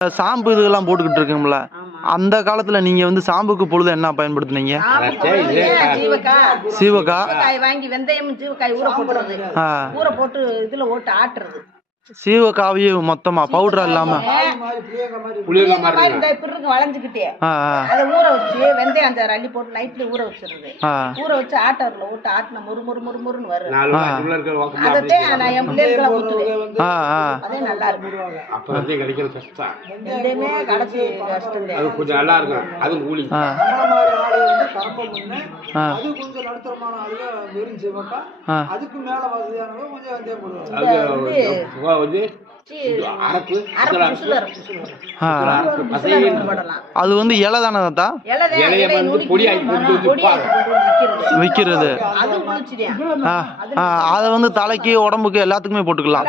சாம்பு இதெல்லாம் போட்டுக்கிட்டு இருக்கும்ல, அந்த காலத்துல நீங்க வந்து சாம்புக்கு பொழுது என்ன பயன்படுத்துனீங்க? சீவக்காய் வாங்கி வெந்தயம் சீவக்காய் ஊற போட்டுறது, ஊற போட்டு இதுல ஓட்டு ஆட்டுறது. சீவக்காவையும் மொத்தமா பவுடர் இல்லாம வளைஞ்சுக்கிட்டே அதை ஊற வச்சு வெந்தயம் 5 அள்ளி போட்டு நைட்ல ஊற வச்சிருது. ஊற வச்சு ஆட்டர்ல விட்டு ஆட்டின முறு முறு முறு முறுன்னு வரும். அதைத்தான் நான் என் பிள்ளைகளுக்கு ஊத்துவேன். அதே நல்லா இருக்கும். வெந்தயமே கடைசி கஷ்டம். அது கொஞ்சம் நல்லா இருக்கும். அது கூலி. அது கொஞ்சம் நடுத்தரமான அதுல வெறும் சிவக்கா, அதுக்கு மேல வசதியானவங்க கொஞ்சம் வெந்தயம் போடுவாங்க. அது வந்து இலை தானே விக்கிறது. அதை வந்து தலைக்கு உடம்புக்கு எல்லாத்துக்குமே போட்டுக்கலாம்.